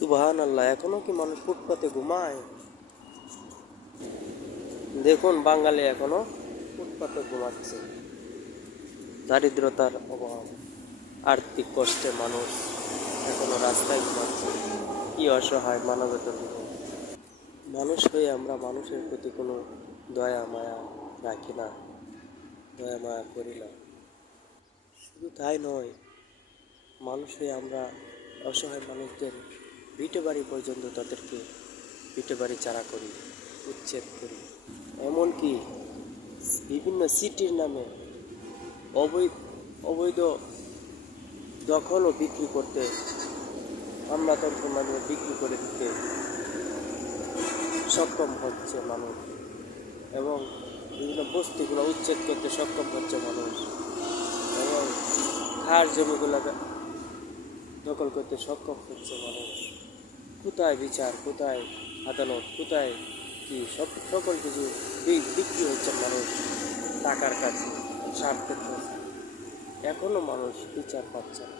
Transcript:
সুবহানাল্লাহ, এখনো কি মানুষ ফুটপাতে ঘুমায়? দেখুন, বাঙালি এখনো ফুটপাতে ঘুমাচ্ছে। দারিদ্রতার অভাব, আর্থিক কষ্টে মানুষ এখনো রাস্তায় ঘুমাচ্ছে। কি অসহায় মানবতার জীবন! মানুষ হয়ে আমরা মানুষের প্রতি কোনো দয়া মায়া রাখি না, দয়া মায়া করি না। শুধু তাই নয়, মানুষ হয়ে আমরা অসহায় মানুষদের ভিটে বাড়ি পর্যন্ত তাদেরকে ভিটে বাড়ি চারা করি, উচ্ছেদ করি। এমনকি বিভিন্ন সিটির নামে অবৈধ অবৈধ দখল ও বিক্রি করতে, আমলাতন্ত্রের মাধ্যমে বিক্রি করে দিতে সক্ষম হচ্ছে মানুষ, এবং বিভিন্ন বস্তিগুলো উচ্ছেদ করতে সক্ষম হচ্ছে মানুষ, এবং খার জমিগুলো দখল করতে সক্ষম হচ্ছে মানুষ। কোথায় বিচার, কোথায় আদালত, কোথায় কি সকল কিছু বিক্রি হচ্ছে মানুষ টাকার কাছে, স্বার্থের কাছে। এখনো মানুষ বিচার পাচ্ছে না।